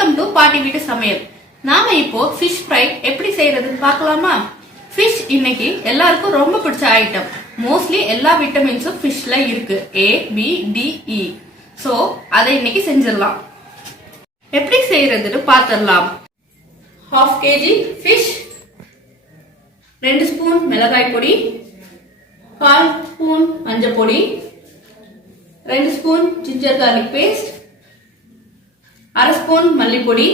Welcome to பாட்டி வீட்டு சமையல். நாம இப்போ ஃபிஷ் ஃப்ரை எப்படி செய்யறதுன்னு பார்க்கலாமா? ஃபிஷ் இன்னைக்கு எல்லாருக்கும் ரொம்ப பிடிச்ச ஐட்டம். மோஸ்ட்லி எல்லா விட்டமின்ஸும் ஃபிஷ்ல இருக்கு, A, B, D, E. So அதை இன்னைக்கு செஞ்சிடலாம். எப்படி செய்யறதுன்னு பார்த்துடலாம். 1/2 kg ஃபிஷ், 2 ஸ்பூன் மிளகாய் பொடி, 1/4 ஸ்பூன் மஞ்சள் பொடி, 2 spoon ginger garlic paste, 1/2 spoon மல்லிப்பொடி,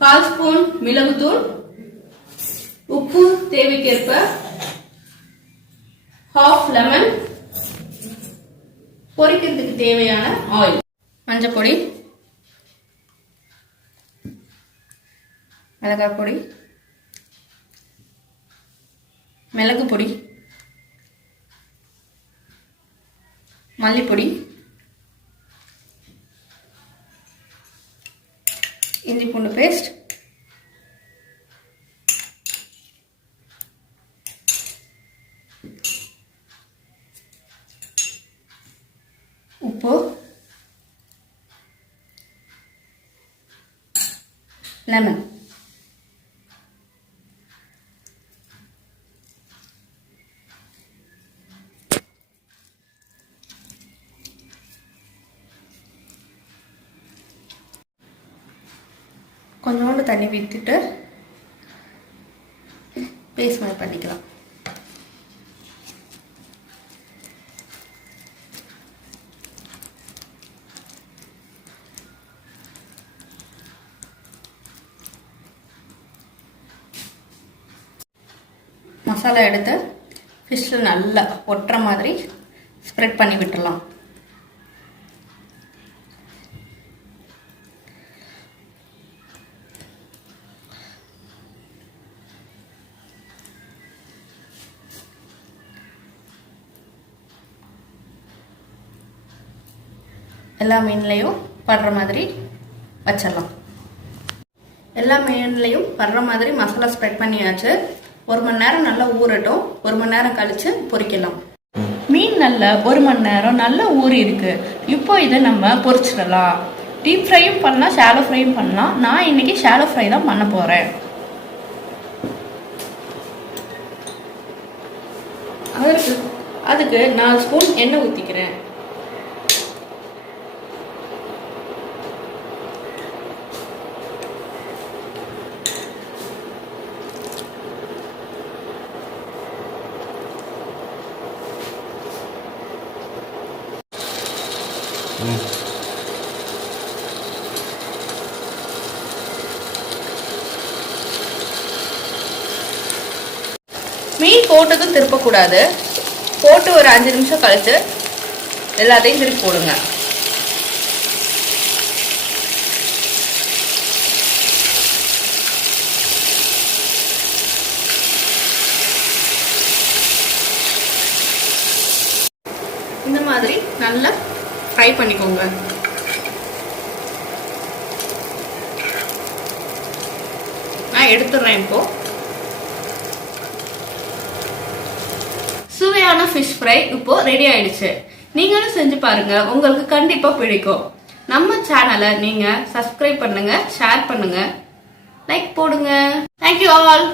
1/4 ஸ்பூன் மிளகுத்தூள், உப்பு தேவைக்கேற்ப, 1/2 லெமன், பொரிக்கிறதுக்கு தேவையான ஆயில், மஞ்சள் பொடி, மிளகாய் பொடி, மிளகு பொடி, மல்லிப்பொடி, இஞ்சி பூண்டு பேஸ்ட், உப்பு, லெமன். கொஞ்சோண்டு தண்ணி விட்டுட்டு பேஸ்ட் மாதிரி பண்ணிக்கலாம். மசாலா எடுத்து ஃபிஷ்ஷில் நல்லா ஒட்டுற மாதிரி ஸ்ப்ரெட் பண்ணி விட்டுடலாம். எல்லா மீன்லையும் படுற மாதிரி வச்சிடலாம். எல்லா மீன்லையும் படுற மாதிரி மசாலா ஸ்ப்ரெட் பண்ணியாச்சு. 1 மணி நேரம் நல்லா ஊறட்டும். 1 மணி நேரம் கழிச்சு பொரிக்கலாம். மீன் நல்லா 1 மணி நேரம் நல்லா ஊறி இருக்கு. இப்போ இதை நம்ம பொரிச்சிடலாம். டீப் ஃப்ரையும் பண்ணலாம், ஷாலோ ஃப்ரையும் பண்ணலாம். நான் இன்னைக்கு ஷாலோ ஃப்ரை தான் பண்ண போறேன். அதுக்கு 4 ஸ்பூன் எண்ணெய் ஊற்றிக்கிறேன். மீன் போட்டதும் திருப்பக்கூடாது. போட்டு ஒரு 5 நிமிஷம் கழிச்சு எல்லாத்தையும் திருப்பி போடுங்க. இந்த மாதிரி நல்லா ஃப்ரை பண்ணிக்கோங்க. நான் எடுத்துடுறேன். இப்போ சுவையான ஃபிஷ் ஃப்ரை இப்போ ரெடி ஆயிடுச்சு. நீங்களும் செஞ்சு பாருங்க, உங்களுக்கு கண்டிப்பா பிடிக்கும். நம்ம சேனலை நீங்க சப்ஸ்கிரைப் பண்ணுங்க, ஷேர் பண்ணுங்க, லைக் போடுங்க. Thank you all.